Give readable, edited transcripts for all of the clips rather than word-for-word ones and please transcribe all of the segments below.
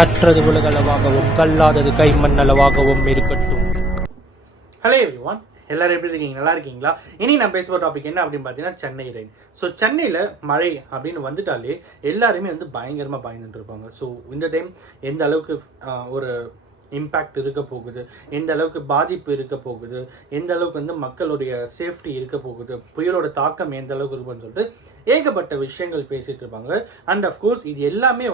கற்றது உலகளவாகவும் கல்லாதது கைமண் அளவாகவும் இருக்கட்டும். Hello everyone, எல்லாரும் எப்படி இருக்கீங்க? நல்லா இருக்கீங்களா? இனி நான் பேசுகிற டாபிக் என்ன அப்படின்னு பார்த்தீங்கன்னா சென்னை ரெயின். ஸோ சென்னையில் மழை அப்படின்னு வந்துட்டாலே எல்லாருமே பயங்கரமாக பயந்துட்டு இருப்பாங்க. ஸோ இந்த டைம் எந்த அளவுக்கு ஒரு இம்பேக்ட் இருக்க போகுது, எந்த அளவுக்கு பாதிப்பு இருக்க போகுது, எந்த அளவுக்கு மக்களுடைய சேஃப்டி இருக்க போகுது, புயலோட தாக்கம் எந்த அளவுக்கு இருக்குன்னு சொல்லிட்டு ஏகப்பட்ட விஷயங்கள் பேசிட்டு இருப்பாங்க. அண்ட் அஃப்கோர்ஸ் இது எல்லாமே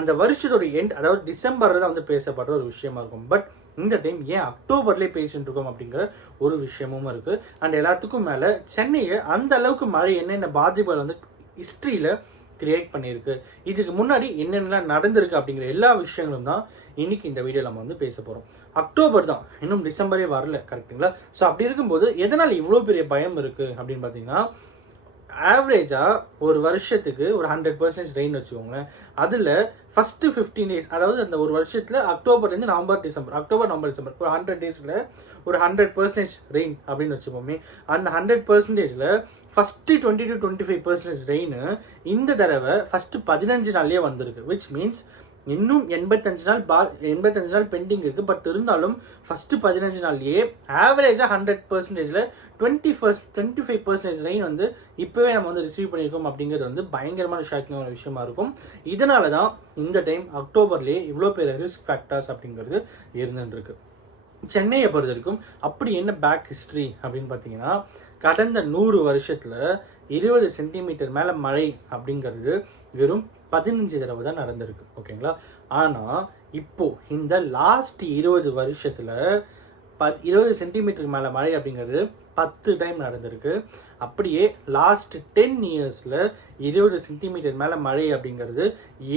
அந்த வருஷத்தோட எண்ட், அதாவது டிசம்பர்ல தான் பேசப்படுற ஒரு விஷயமா இருக்கும். பட் இந்த டைம் ஏன் அக்டோபர்லேயே பேசிட்டு இருக்கோம் அப்படிங்கிற ஒரு விஷயமும் இருக்கு. அண்ட் எல்லாத்துக்கும் மேல சென்னையை அந்த அளவுக்கு மழை என்னென்ன பாதிப்புகள் ஹிஸ்டரியில கிரியேட் பண்ணியிருக்கு, இதுக்கு முன்னாடி என்னென்னலாம் நடந்திருக்கு அப்படிங்கிற எல்லா விஷயங்களும் தான் இன்னைக்கு இந்த வீடியோ நம்ம பேச போகிறோம். அக்டோபர் தான், இன்னும் டிசம்பரே வரல, கரெக்டுங்களா? ஸோ அப்படி இருக்கும்போது எதனால் இவ்வளோ பெரிய பயம் இருக்குது அப்படின்னு பார்த்தீங்கன்னா, ஆவரேஜாக ஒரு வருஷத்துக்கு ஒரு 100% ரெயின் வச்சுக்கோங்களேன். அதில் ஃபஸ்ட்டு 15 days, அதாவது அந்த ஒரு வருஷத்தில் அக்டோபர்லேருந்து November December, October November December ஒரு 100 days ஒரு 100% ரெயின் அப்படின்னு வச்சுப்போமே. அந்த 100%ல் ஃபஸ்ட்டு 20 to 25% ரெயின் இந்த தடவை ஃபஸ்ட்டு 15 நாள்லேயே வந்திருக்கு. விச் மீன்ஸ் இன்னும் 85 நாள் பெண்டிங் இருக்குது. பட் இருந்தாலும் ஃபஸ்ட்டு 15 நாள்லேயே ஆவரேஜாக 100%ல் 25% ரெயின் இப்போவே நம்ம ரிசீவ் பண்ணியிருக்கோம் அப்படிங்கிறது பயங்கரமான ஷாக்கிங்கான விஷயமா இருக்கும். இதனால தான் இந்த டைம் அக்டோபர்லேயே இவ்வளோ பேர் ரிஸ்க் ஃபேக்டர்ஸ் அப்படிங்கிறது இருந்துருக்கு. சென்னையை பொறுத்த வரைக்கும் அப்படி என்ன பேக் ஹிஸ்ட்ரி அப்படின்னு பார்த்தீங்கன்னா, கடந்த 100 வருஷத்தில் 20 சென்டிமீட்டர் மேலே மழை அப்படிங்கிறது வெறும் 15 தடவை தான் நடந்திருக்கு. ஓகேங்களா? ஆனால் இப்போ இந்த லாஸ்ட் 20 வருஷத்தில் 20 சென்டிமீட்டருக்கு மேலே மழை அப்படிங்கிறது 10 டைம் நடந்திருக்கு. அப்படியே லாஸ்ட் 10 இயர்ஸில் 20 சென்டிமீட்டர் மேலே மழை அப்படிங்கிறது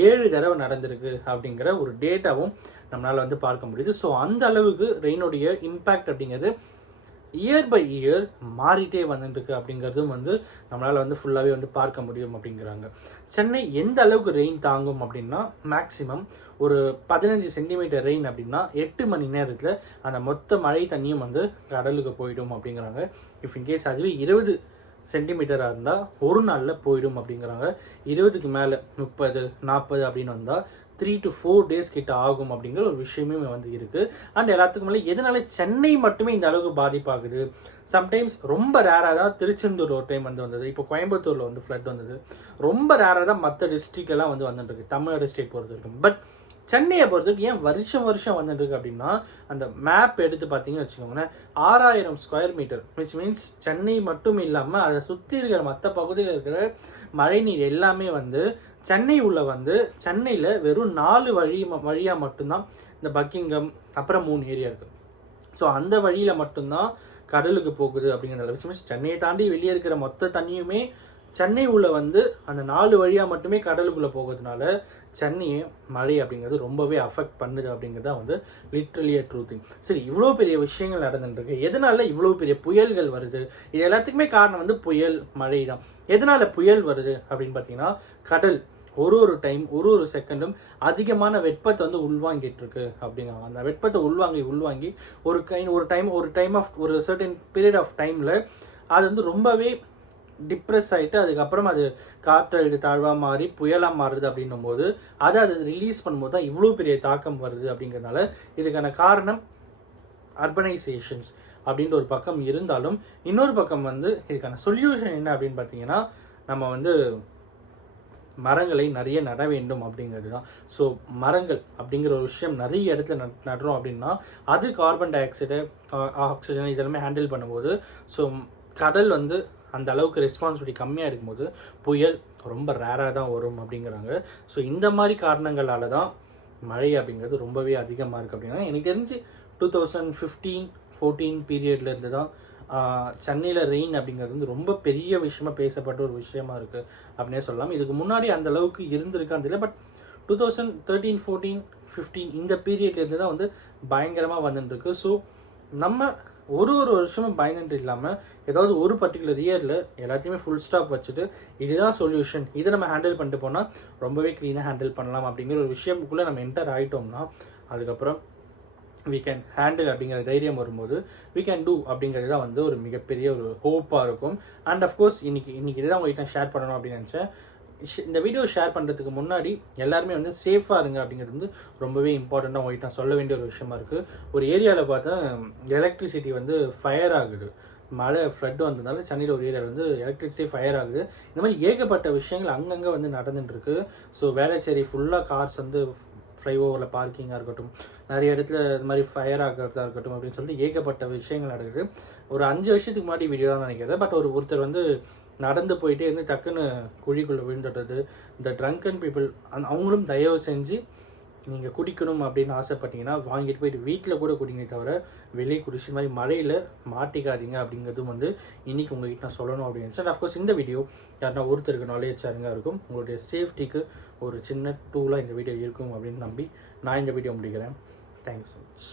7 தடவை நடந்திருக்கு அப்படிங்கிற ஒரு டேட்டாவும் நம்மளால் பார்க்க முடியுது. ஸோ அந்த அளவுக்கு ரெயினுடைய இம்பேக்ட் அப்படிங்கிறது இயர் பை இயர் மாறிட்டே வந்துருக்கு அப்படிங்கிறதும் நம்மளால் ஃபுல்லாகவே பார்க்க முடியும் அப்படிங்கிறாங்க. சென்னை எந்த அளவுக்கு ரெயின் தாங்கும் அப்படின்னா, மேக்ஸிமம் ஒரு 15 சென்டிமீட்டர் ரெயின் அப்படின்னா 8 மணி நேரத்தில் அந்த மொத்த மழை தண்ணியும் கடலுக்கு போயிடும் அப்படிங்கிறாங்க. இஃப் இன்கேஸ் அதுவே 20 சென்டிமீட்டராக இருந்தால் ஒரு நாளில் போயிடும் அப்படிங்கிறாங்க. 20க்கு மேலே 30, 40 அப்படின்னு வந்தால் 3 to 4 days கிட்ட ஆகும் அப்படிங்கிற ஒரு விஷயமே இருக்குது. அண்ட் எல்லாத்துக்கும் மேலே எதனால சென்னை மட்டுமே இந்த அளவுக்கு பாதிப்பாகுது? சம்டைம்ஸ் ரொம்ப ரேராக தான் திருச்செந்தூர் ஒரு டைம் வந்தது. இப்போ கோயம்புத்தூரில் ஃப்ளட் வந்தது. ரொம்ப ரேராக தான் மற்ற டிஸ்ட்ரிக்ட்லாம் வந்துட்டுருக்கு, தமிழ்நாடு ஸ்டேட் பொறுத்த வரைக்கும். பட் சென்னையை பொறுத்தவரைக்கும் ஏன் வருஷம் வந்துட்டுருக்கு அப்படின்னா, அந்த மேப் எடுத்து பார்த்தீங்கன்னு வச்சுக்கோங்களேன், 6000 square metre, which means Chennai மட்டும் இல்லாமல் அதை சுற்றி இருக்கிற மற்ற பகுதியில் இருக்கிற மழைநீர் எல்லாமே சென்னை உள்ள சென்னையில் வெறும் 4 வழியாக மட்டும்தான் இந்த பக்கிங்கம் அப்புறம் 3 ஏரியா இருக்குது. ஸோ அந்த வழியில் மட்டும்தான் கடலுக்கு போகுது அப்படிங்கிறத, விச் மீன்ஸ் சென்னையை தாண்டி வெளியே இருக்கிற மொத்த தண்ணியுமே சென்னை உள்ள அந்த 4 வழியாக மட்டுமே கடலுக்குள்ளே போகிறதுனால சென்னையை மழை அப்படிங்கிறது ரொம்பவே அஃபெக்ட் பண்ணுது அப்படிங்கிறது லிட்ரலி ட்ரூ திங். சரி, இவ்வளோ பெரிய விஷயங்கள் நடந்துருக்கு, எதனால இவ்வளோ பெரிய புயல்கள் வருது? இது எல்லாத்துக்குமே காரணம் புயல், மழை தான். எதனால புயல் வருது அப்படின்னு பார்த்தீங்கன்னா, கடல் ஒரு டைம் ஒரு செகண்டும் அதிகமான வெப்பத்தை உள்வாங்கிட்டு இருக்கு அப்படிங்கிறாங்க. அந்த வெப்பத்தை உள்வாங்கி ஒரு டைம் ஆஃப் ஒரு சர்டன் பீரியட் ஆஃப் டைமில் அது ரொம்பவே டிப்ரெஸ் ஆகிட்டு அதுக்கப்புறம் அது காற்றழுத்த தாழ்வாக மாறி புயலாக மாறுது அப்படின்னும் போது அதை ரிலீஸ் பண்ணும்போது தான் இவ்வளோ பெரிய தாக்கம் வருது அப்படிங்கிறதுனால இதுக்கான காரணம் அர்பனைசேஷன்ஸ் அப்படின்ற ஒரு பக்கம் இருந்தாலும், இன்னொரு பக்கம் இதுக்கான சொல்யூஷன் என்ன அப்படின்னு பார்த்தீங்கன்னா, நம்ம மரங்களை நிறைய நட வேண்டும் அப்படிங்கிறது தான். ஸோ மரங்கள் அப்படிங்கிற ஒரு விஷயம் நிறைய இடத்துல நடுறோம் அப்படின்னா அது கார்பன் டை ஆக்சைடு, ஆக்சிஜன் இதெல்லாமே ஹேண்டில் பண்ணும்போது ஸோ கடல் அந்த அளவுக்கு ரெஸ்பான்சிபிலிட்டி கம்மியாக இருக்கும்போது புயல் ரொம்ப ரேராக தான் வரும் அப்படிங்கிறாங்க. ஸோ இந்த மாதிரி காரணங்களால தான் மழை அப்படிங்கிறது ரொம்பவே அதிகமாக இருக்குது அப்படின்னா, எனக்கு தெரிஞ்சு 2015-14 பீரியட்லேருந்து தான் சென்னையில் ரெயின் அப்படிங்கிறது ரொம்ப பெரிய விஷயமாக பேசப்பட்ட ஒரு விஷயமா இருக்குது அப்படின்னே சொல்லலாம். இதுக்கு முன்னாடி அந்த அளவுக்கு இருந்திருக்கான்னு தெரியல. பட் 2013, 14, 15 இந்த பீரியட்லேருந்து தான் பயங்கரமாக வந்துட்டுருக்கு. ஸோ நம்ம ஒரு வருஷமும் பயந்துட்டு இல்லாமல் ஏதாவது ஒரு பர்டிகுலர் இயரில் எல்லாத்தையுமே ஃபுல் ஸ்டாப் வச்சுட்டு இதுதான் சொல்யூஷன், இதை நம்ம ஹேண்டில் பண்ணிட்டு போனால் ரொம்பவே க்ளீனாக ஹேண்டில் பண்ணலாம் அப்படிங்கிற ஒரு விஷயத்துக்குள்ளே நம்ம என்டர் ஆகிட்டோம்னா அதுக்கப்புறம் we can handle அப்படிங்கிற தைரியம் வரும்போது we can do அப்படிங்கிறது தான் ஒரு மிகப்பெரிய ஒரு ஹோப்பாக இருக்கும். அண்ட் அஃப்கோர்ஸ் இன்னைக்கு இதுதான் உங்கள்கிட்ட ஷேர் பண்ணணும் அப்படின்னு நினச்சேன். இந்த வீடியோ ஷேர் பண்ணுறதுக்கு முன்னாடி எல்லாருமே வந்து சேஃபாக இருங்க அப்படிங்கிறது வந்து ரொம்பவே இம்பார்ட்டண்ட்டாக உங்கள்கிட்ட நான் சொல்ல வேண்டிய ஒரு விஷயமா இருக்குது. ஒரு ஏரியாவில் பார்த்தா எலக்ட்ரிசிட்டி வந்து ஃபயர் ஆகுது, மழை ஃப்ளட் வந்ததுனால சென்னையில் ஒரு ஏரியாவில் வந்து எலக்ட்ரிசிட்டி ஃபயர் ஆகுது. இந்த மாதிரி ஏகப்பட்ட விஷயங்கள் அங்கங்கே வந்து நடந்துட்டுருக்கு. ஸோ வேளச்சேரி ஃபுல்லாக கார்ஸ் வந்து ஃப்ளைஓவரில் பார்க்கிங்காக இருக்கட்டும், நிறைய இடத்துல இது மாதிரி ஃபயர் ஆகிறதா இருக்கட்டும் அப்படின்னு சொல்லிட்டு ஏகப்பட்ட விஷயங்கள் நடக்குது. ஒரு 5 வருஷத்துக்கு முன்னாடி வீடியோ தான் நினைக்கிறேன். பட் ஒருத்தர் வந்து நடந்து போயிட்டே இருந்து டக்குன்னு குழிக்குள்ளே விழுந்துடுறது. இந்த ட்ரங்கன் பீப்புள் அவங்களும் தயவு செஞ்சு நீங்கள் குடிக்கணும் அப்படின்னு ஆசைப்பட்டீங்கன்னா வாங்கிட்டு போயிட்டு வீட்டில் கூட குடிங்க, தவிர வெளியே குடிச்சு மாதிரி மழையில் மாட்டிக்காதீங்க அப்படிங்கிறதும் வந்து இன்றைக்கி உங்கள்கிட்ட நான் சொல்லணும் அப்படின்னு நினச்சேன். அஃப்கோர்ஸ் இந்த வீடியோ யாருன்னா ஒருத்தருக்கு நாலேஜ் ஷேரிங்காக இருக்கும், உங்களுடைய சேஃப்டிக்கு ஒரு சின்ன டூலாக இந்த வீடியோ இருக்கும் அப்படின்னு நம்பி நான் இந்த வீடியோ முடிக்கிறேன். Thank you so much.